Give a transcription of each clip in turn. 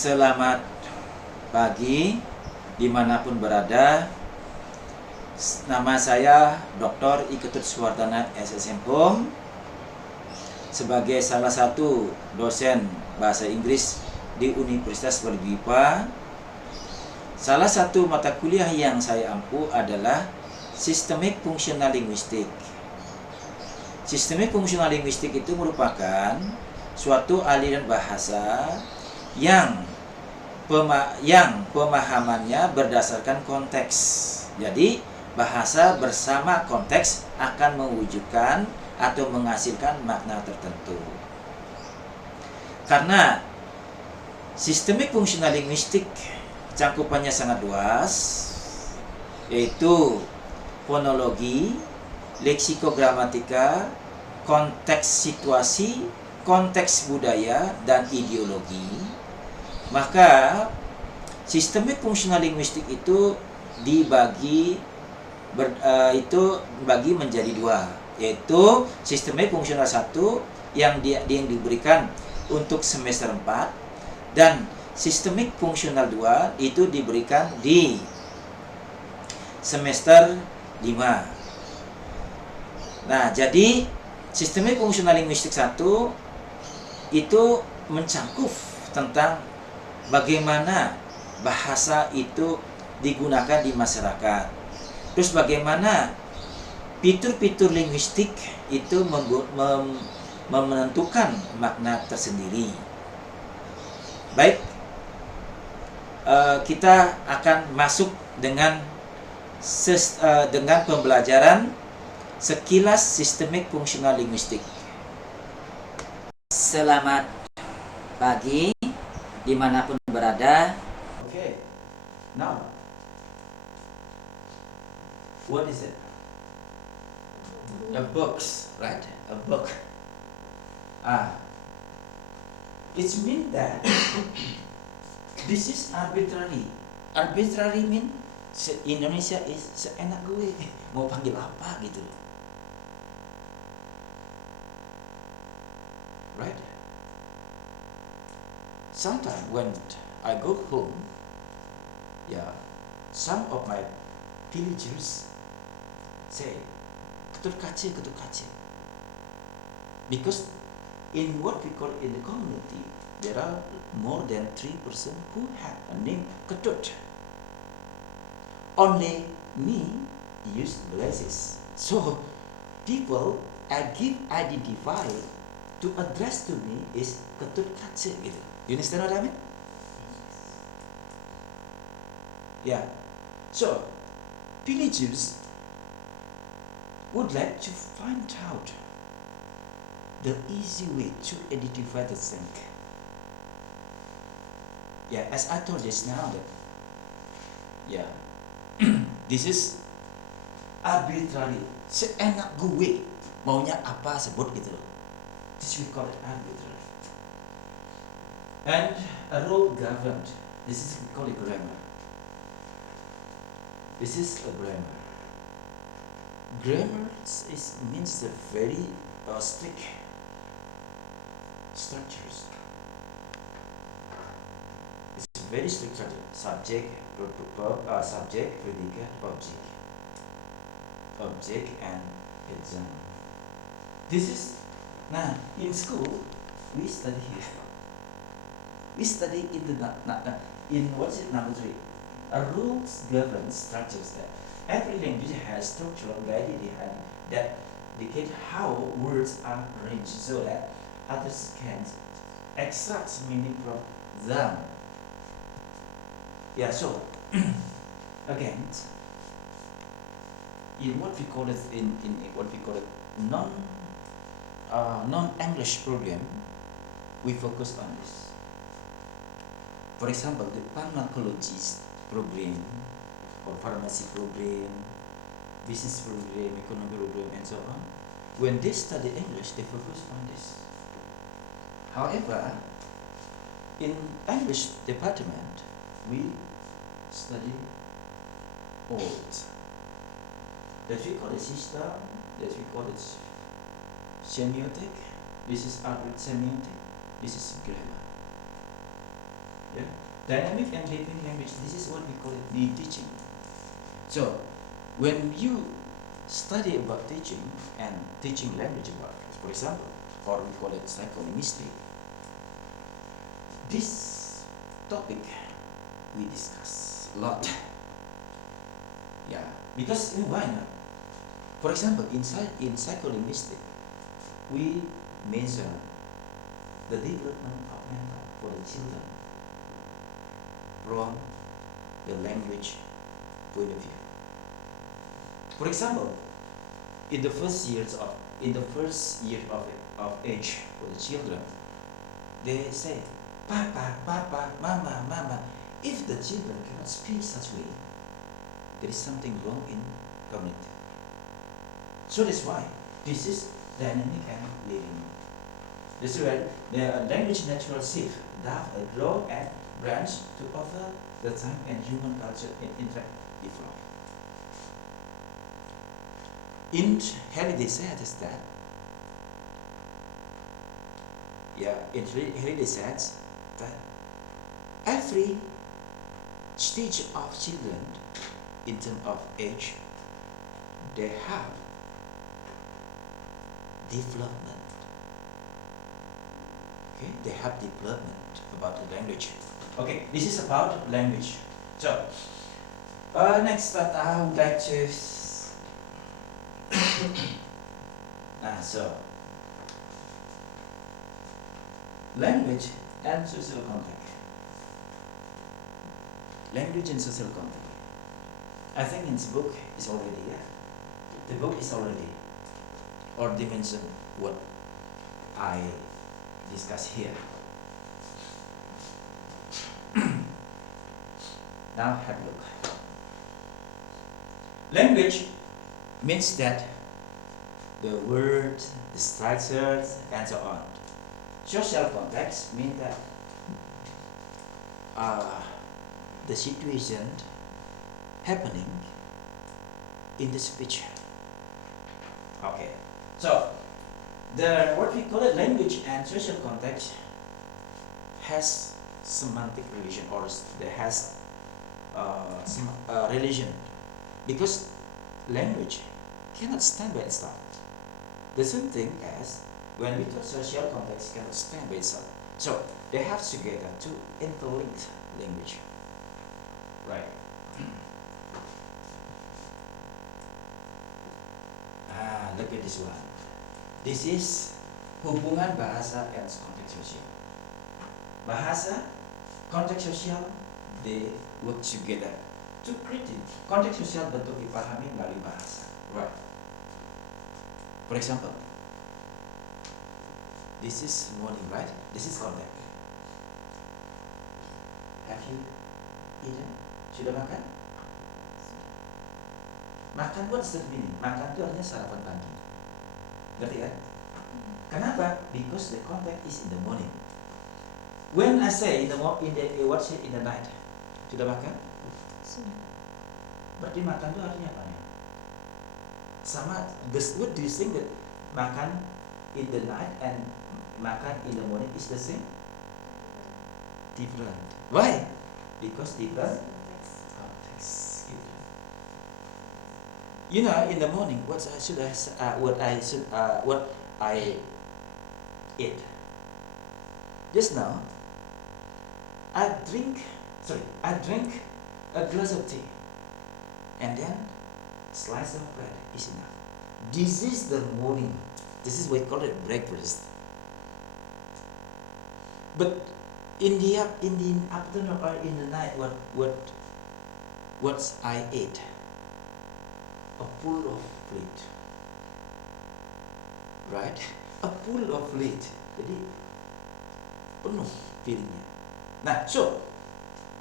Selamat pagi dimanapun berada. Nama saya Dr. Iketut Suwardana SSM Home, sebagai salah satu dosen bahasa Inggris di Universitas Bergipa. Salah satu mata kuliah yang saya ampu adalah Systemic Functional Linguistic. Systemic Functional Linguistic itu merupakan suatu aliran bahasa yang pemahamannya berdasarkan konteks. Jadi bahasa bersama konteks akan mewujudkan atau menghasilkan makna tertentu. Karena Systemic Functional Linguistic cakupannya sangat luas, yaitu fonologi, leksikogramatika, konteks situasi, konteks budaya, dan ideologi. Maka Systemic Functional Linguistic itu dibagi menjadi dua, yaitu Systemic Functional 1 yang diberikan untuk semester 4, dan Systemic Functional 2 itu diberikan di semester 5. Nah, jadi Systemic Functional Linguistic 1 itu mencakup tentang bagaimana bahasa itu digunakan di masyarakat. Terus bagaimana fitur-fitur linguistik itu menentukan makna tersendiri. Baik, kita akan masuk dengan pembelajaran sekilas Systemic Functional Linguistic. Selamat pagi dimanapun berada. Okay, now what is it? A book, right? A book. It means that this is arbitrary. Arbitrary mean Indonesia is seenak gue, mau panggil apa gitu, right? Sometimes when I go home, some of my villagers say ketut kace, because in what we call in the community there are more than 3 person who have a name Ketut. Only me use glasses, so people give identifier to address to me is Ketut kace gitu. You understand what I mean? Yeah. So villagers would like to find out the easy way to identify the thing. Yeah, as I told just now that this is arbitrary. Seenak gue maunya apa sebut gitu loh. This we call it arbitrary. And a rule governed. This is we call it grammar. This is a grammar. Grammar means the very strict structures. It's very strict structure. Subject, subject, predicate, object, and exam. This is in school we study here. We study in the what's it number 3? A rules govern structures that every language has structural guided that indicate how words are arranged so that others can extract meaning from them. Yeah, so again, in what we call it non-English program, we focus on this. For example, the pharmacologist program or pharmacy program, business program, economy program, and so on. When they study English, they focus on this. However, in English department, we study old. That we call it system, that we call it semiotic. This is Albert semiotic. This is grammar. Yeah, dynamic and living language. This is what we call it the teaching. So, when you study about teaching and teaching language about, for example, or we call it psycholinguistics, this topic we discuss a lot. Yeah, because why not? For example, in psycholinguistics, we measure the development of mental for the children from the language point of view. For example, in the first year of age for the children, they say papa, papa, mama, mama. If the children cannot speak such way, there is something wrong in cognitive. So that's why this is dynamic and living. This is why the language natural shift that grow and branch to offer the time and human culture and interact develop. In Halliday said is that Halliday says that every stage of children in terms of age, they have development. Okay, they have development about the language. Okay, this is about language. So, next that I would like to. So, language and social contact. Language and social contact. I think in this book is already there. The book is already or dimension what I discuss here. Now have a look. Language means that the words, the structures, and so on. Social context means that the situation happening in the speech. Okay, so the what we call it language and social context has semantic relation, or there has some relation, because language cannot stand by itself. The same thing as when we talk social context cannot stand by itself. So they have together to interlink language. Right. Look at this one. This is hubungan bahasa and konteks sosial. Bahasa, konteks sosial, they work together to create it. Konteks sosial bentuk dipahami melalui bahasa. Right. For example, this is morning, right? This is context. Have you eaten? Sudah makan? Makan, what's the meaning? Makan itu artinya sarapan pagi. Ngerti kan? Kenapa? Because the context is in the morning. When I say in the night, sudah makan? Sudah. Berarti makan itu artinya apa nih? Sama, what do you think that makan in the night and makan in the morning is the same? Different. Why? Because different context. You know, in the morning, what I eat. Just now, I drink a glass of tea, and then slice of bread is enough. This is the morning. This is what we call it breakfast. But in the afternoon or in the night, what I ate? A full of plate, right? A full of plate, jadi penuh piringnya. Nah, so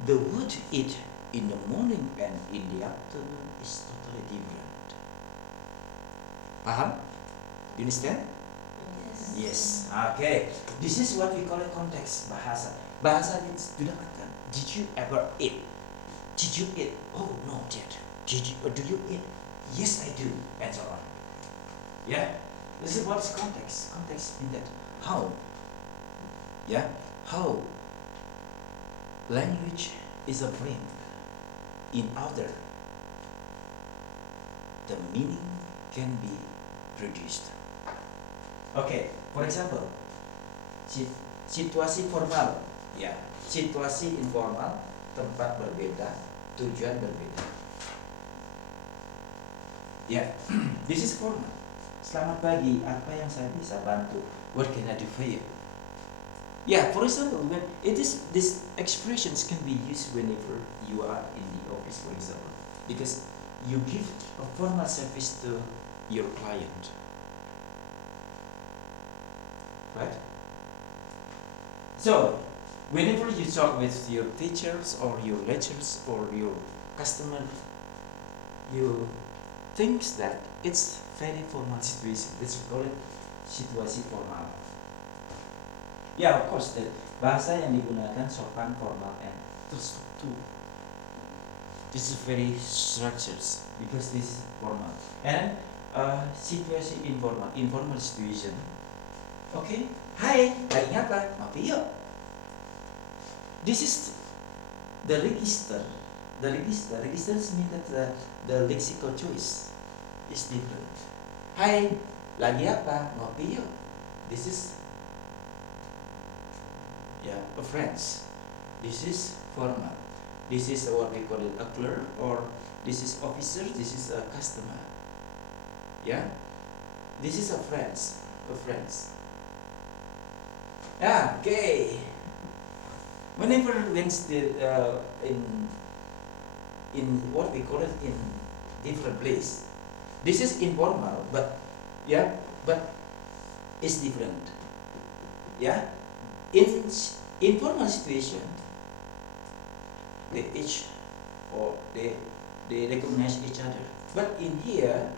the word eat in the morning and in the afternoon is totally different. Paham? You understand? Yes. Okay. This is what we call a context, bahasa. Bahasa means sudah makan. Did you ever eat? Did you eat? Oh no, Dad. Did you? Or do you eat? Yes, I do, and so on. Yeah, this is what's context. Context means that how. Yeah, how Language is a brain. In order, the meaning can be produced. Okay, for example, situasi formal, ya, situasi informal, tempat berbeda, tujuan berbeda. Ya, this is formal. Selamat pagi, apa yang saya bisa bantu? What can I do for you? Yeah, for example, when these expressions can be used whenever you are in the office, for example, because you give a formal service to your client, right? So, whenever you talk with your teachers or your lecturers or your customer, you think that it's very formal situation. Let's call it situasi formal. Yeah, of course, the bahasa yang digunakan sopan, formal, and terstruktur. This is very structured because this is formal. And situasi informal situation. Okay, hai, lagi apa? Ngopi yuk. This is the register. The registers mean that the lexical choice is different. Hai, lagi apa? Ngopi yuk. This is a friends. This is formal. This is what we call it a clerk, or this is officer. This is a customer. Yeah, this is a friends. Yeah, okay. Whenever when still in what we call it in different place, this is informal, but it's different. Yeah, in informal situation, they recognize each other, but in here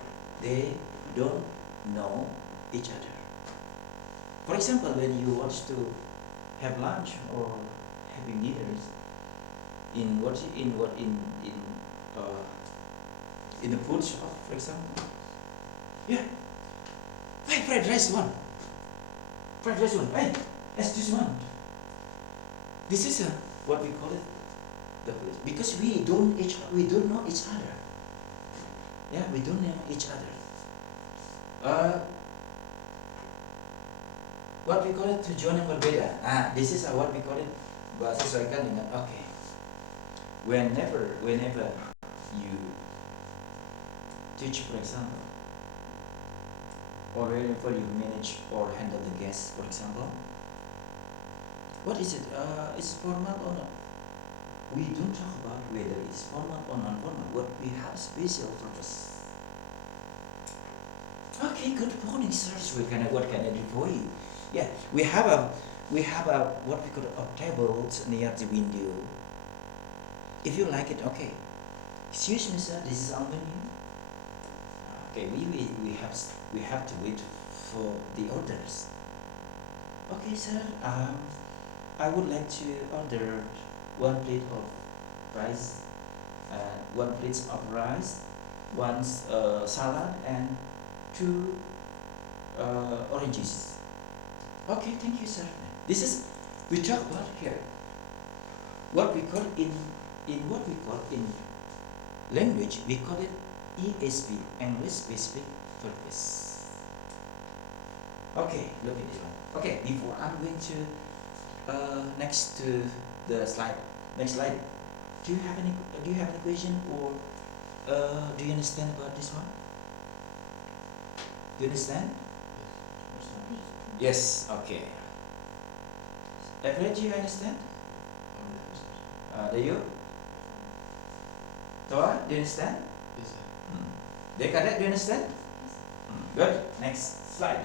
they don't know each other. For example, when you want to have lunch or having dinners in the food shop, for example, yeah, hey, fried rice one, hey, excuse one. This is what we call it the place, because we don't know each other. Yeah, we don't know each other. What we call it tujuan yang berbeda. This is what we call it bahasa sesuaikan dengan. Okay. Whenever you teach, for example, or whenever you manage or handle the guests, for example, what is it? Is it formal or not? We don't talk about whether it's formal or non-formal. What we have special purpose. Okay, good morning, sir. What can I do for you? Yeah, we have a what we call a table near the window. If you like it, okay. Excuse me, sir. This is our menu. Okay, we have to wait for the orders. Okay, sir. I would like to order one plate of rice, one salad, and two oranges. Okay, thank you, sir. This is we talk about here. What we call in language, we call it ESP, English Specific Purpose. Okay, look at this one. Okay, before I'm going to next to the slide. Next slide. Do you have any question, or do you understand about this one? Do you understand? Yes. Okay. Everett, do you understand? Do you? Toa, do you understand? Yes, sir. Dekadet, do you understand? Good. Next slide.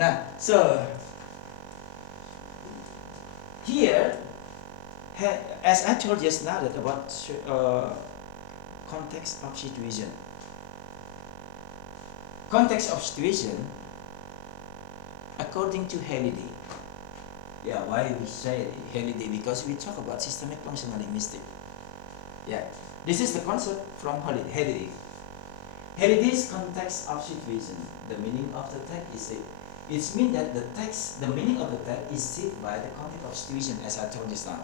Now, so here, as I told just now that about context of situation. Context of situation, according to Halliday. Yeah, why we say Halliday? Because we talk about systemic functional linguistics. Yeah, this is the concept from Halliday. Here it is context of situation. The meaning of the text is it. It means that the meaning of the text is shaped by the context of situation, as I told just now.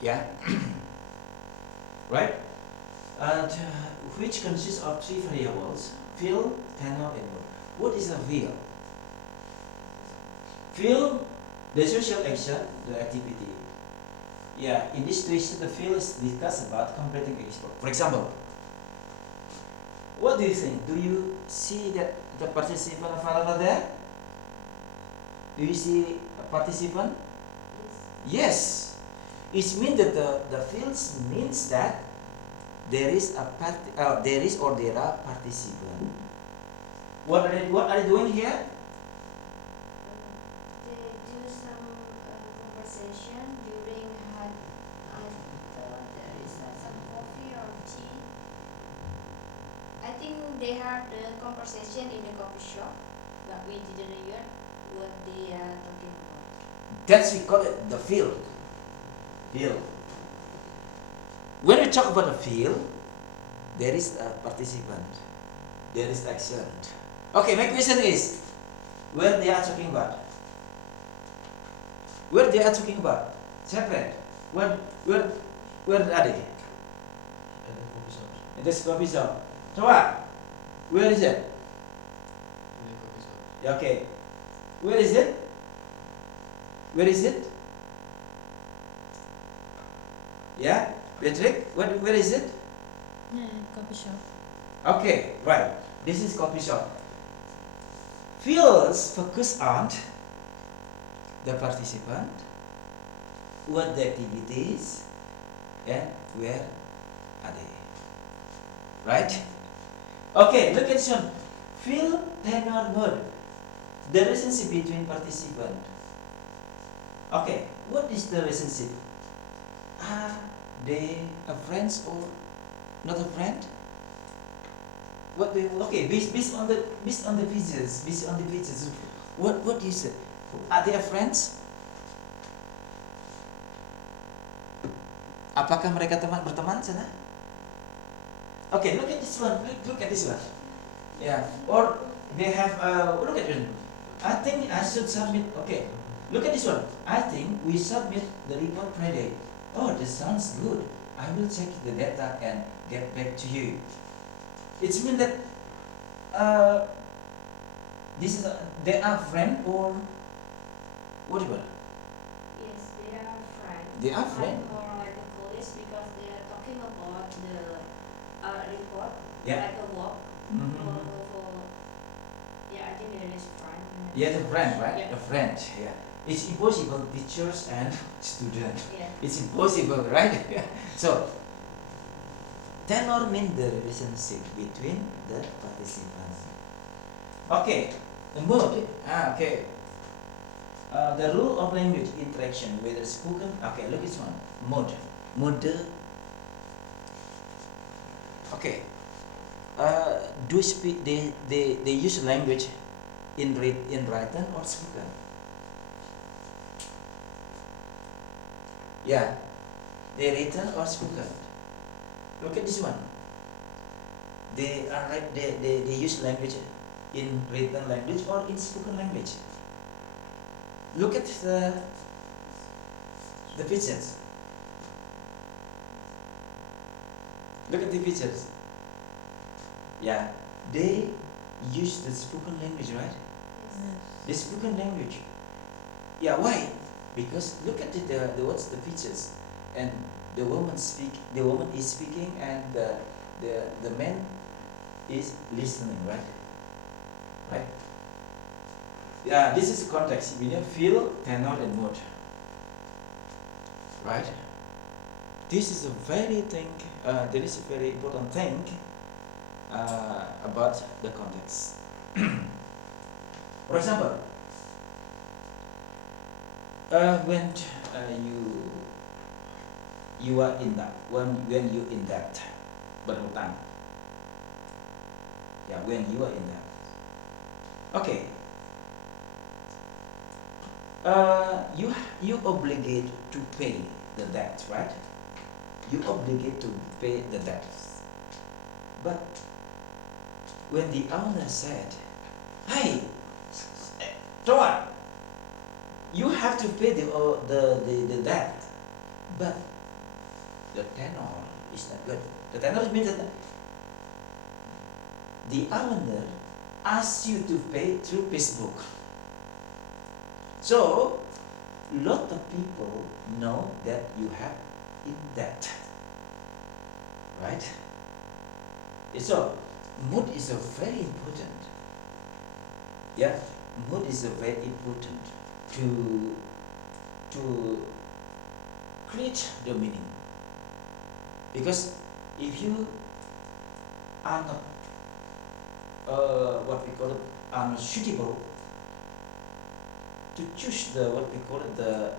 Yeah, right. And which consists of three variables: feel, tenor, and mood. What is a feel? Feel, the social action, the activity. Yeah, in this situation, the feel is discussed about completing export. For example, what do you think? Do you see that the participant available there? Do you see a participant? Yes. It means that the fields means that there is a there is or there are participant. What are they doing here? They do some conversation during there is some coffee or tea. I think they have the conversation in the coffee shop, but we didn't hear what they are talking about. That's we call it the field. Field. When we talk about a field, there is a participant. There is action. Okay, my question is, where they are talking about? Where they are talking about? Separate. Where are they? At the coffee shop. In this coffee shop. Coba, where is it? In the coffee shop. Yeah, okay. Where is it? Where is it? Yeah, Patrick, where is it? Coffee shop. Okay, right. This is coffee shop. Fields focus on the participant, what the activities, and where are they. Right? Okay, look at this one. Feel, tenor, mood. The relationship between participant. Okay, what is the relationship? Are they a friends or not a friend? What they okay, based on the features, what do you say? Are they friends? Apakah mereka berteman sana? Okay, look at this one. Look at this one. Yeah. Or they have look at this. I think I should submit. Okay. Look at this one. I think we submit the report Friday. Oh, this sounds good. I will check the data and get back to you. It means that they are friend or whatever. Yes, they are friends. They are friend. More like a colleagues because they are talking about the report, Yeah. like a walk. Mm-hmm. Yeah, I think there is friend. Yeah, the friend, right? Yeah. A friend. Yeah. It's impossible, teachers and students. Yeah. It's impossible, right? So, tenor means the relationship between the participants. Okay, the mood. Okay. The rule of language interaction, whether spoken. Okay, look at this one. Mood. Mood. Okay. Do speak? They use language in written or spoken. Yeah, they written or spoken. Look at this one. They are right. They use language in written language or in spoken language. Look at the pictures. Look at the pictures. Yeah, they use the spoken language, right? The spoken language. Yeah, why? Because look at the what's the features, and the woman is speaking, and the man is listening, right? Right. Yeah, this is context. We need feel, tenor, and mood. Right. This is a very thing. There is a very important thing about the context. For example, when you are in that when you in that berhutang. Yeah, when you are in that. Okay. You obligate to pay the debt, right? You obligate to pay the debt. But when the owner said, "Hey, Tuan, you have to pay the debt," but the tenor is not good. The tenor means that the owner asks you to pay through Facebook. So, lot of people know that you have in debt, right? So, mood is a very important. Yeah, mood is a very important to create the meaning. Because if you are not what we call it unsuitable to choose the what we call it the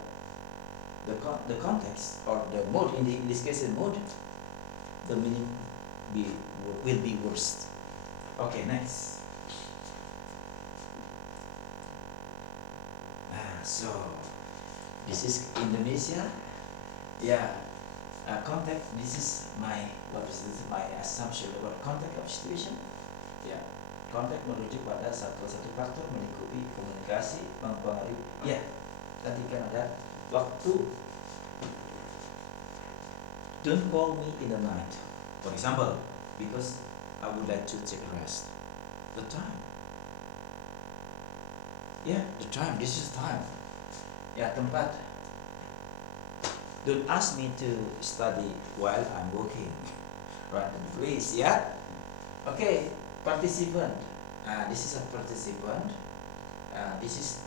context or the mode, in this case the mode, the meaning will be worse. Okay, next. So this is Indonesia. Yeah, context. This is my my assumption about context of situation. Ya, konteks merujuk pada satu faktor melingkupi komunikasi mempengaruhi. Ya, tadi kan ada waktu. Don't call me in the night, for example, because I would like to take a rest. The time. Yeah, the time. This is time. Ya, tempat. Don't ask me to study while I'm working. Right, please, yeah. Okay, participant. This is a participant. This is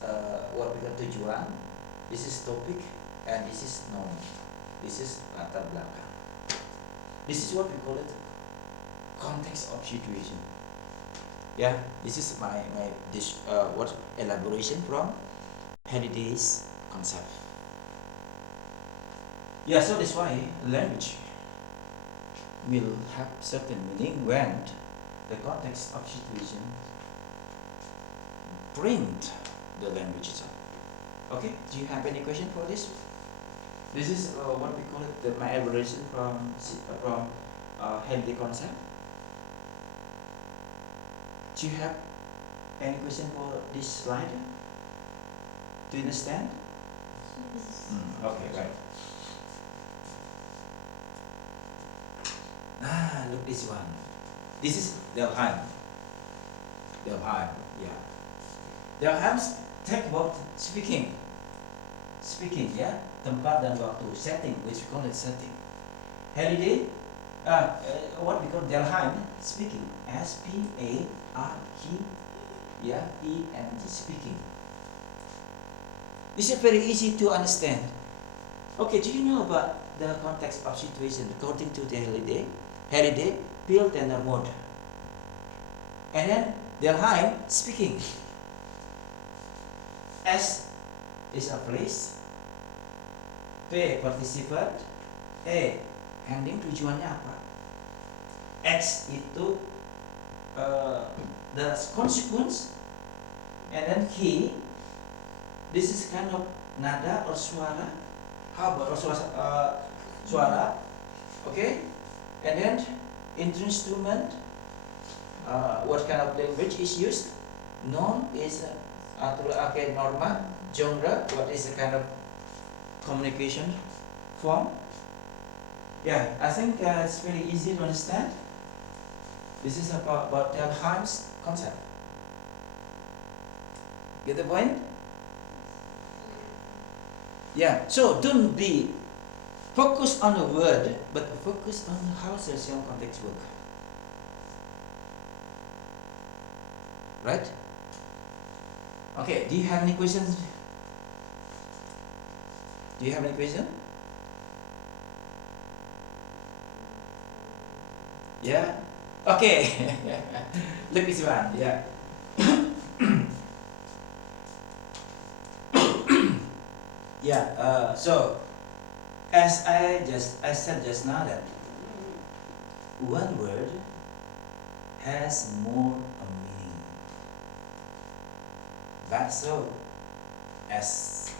what we call tujuan. This is topic, and this is noun. This is latar belakang. This is what we call it context of situation. Yeah, this is my what elaboration from Halliday's concept. Yeah, so that's why language will have certain meaning when the context of situation bring the language itself. Okay, do you have any question for this? This is what we call it my elaboration from Halliday concept. Do you have any question for this slide? Do you understand? Okay, right. Look this one. This is Delheim. Delheim, yeah. Delheim's take about speaking. Speaking, yeah. Tempat dan waktu. Setting, which we call it setting. Halliday, what we call Delheim, speaking. S-P-A-R-K, yeah, E-N-G, speaking. This is very easy to understand. Okay, do you know about the context of situation according to the Halliday, Peel tenor mode. And then Delheim, speaking. S is a place. P, participant. E, ending, tujuannya apa? X itu the consequence. And then K, this is kind of nada or suara. How about suara? Okay. And then instrument. What kind of language is used? Noun is norma. Genre, what is the kind of communication form? Yeah, I think it's very easy to understand. This is about Delheim's concept. Get the point? Yeah, so don't be focused on the word, but focus on how social context work. Right? Okay, do you have any questions? Do you have any question? Yeah? Okay. Look this one, yeah. Yeah, so as I said just now that one word has more a meaning. That's so as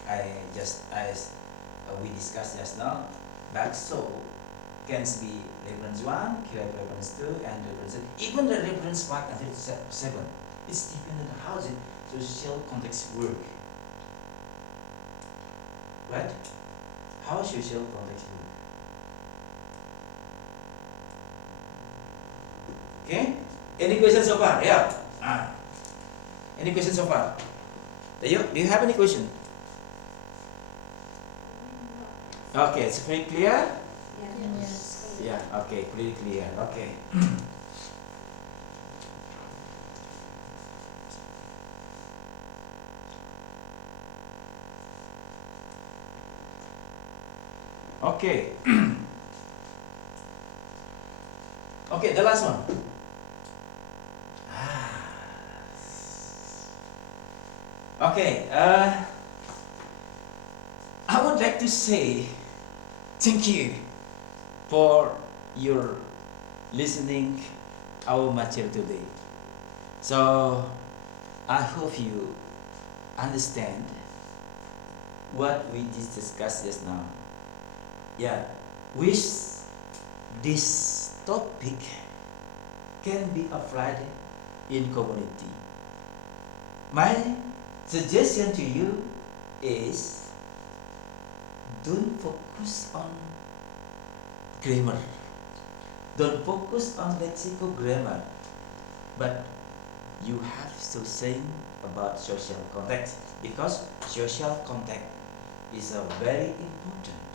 we discussed just now, bakso can be reference 1, reference 2, and reference 3. Even the reference 5 until 7. It's dependent on how the social context work. Right? How social context work. Okay? Any questions so far? Yeah. Any questions so far? Do you have any question? Okay, it's very clear? Yes. Yeah, okay, pretty clear. Okay. Okay. Okay, the last one. Okay, I would like to say thank you for your listening our material today. So I hope you understand what we just discussed just now. Yeah, which this topic can be applied in community. My suggestion to you is don't focus on grammar. Don't focus on lexical grammar, but you have to think about social context, because social context is a very important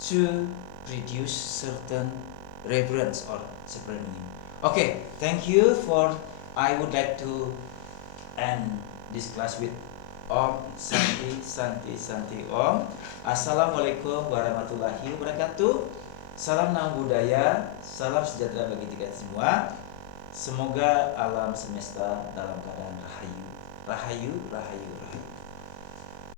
to reduce certain reference or separate meaning. Okay, thank you for. I would like to end this class with Om Santi Santi Santi Om. Assalamualaikum warahmatullahi wabarakatuh. Salam nama budaya, salam sejahtera bagi kita semua. Semoga alam semesta dalam keadaan rahayu, rahayu, rahayu, rahayu.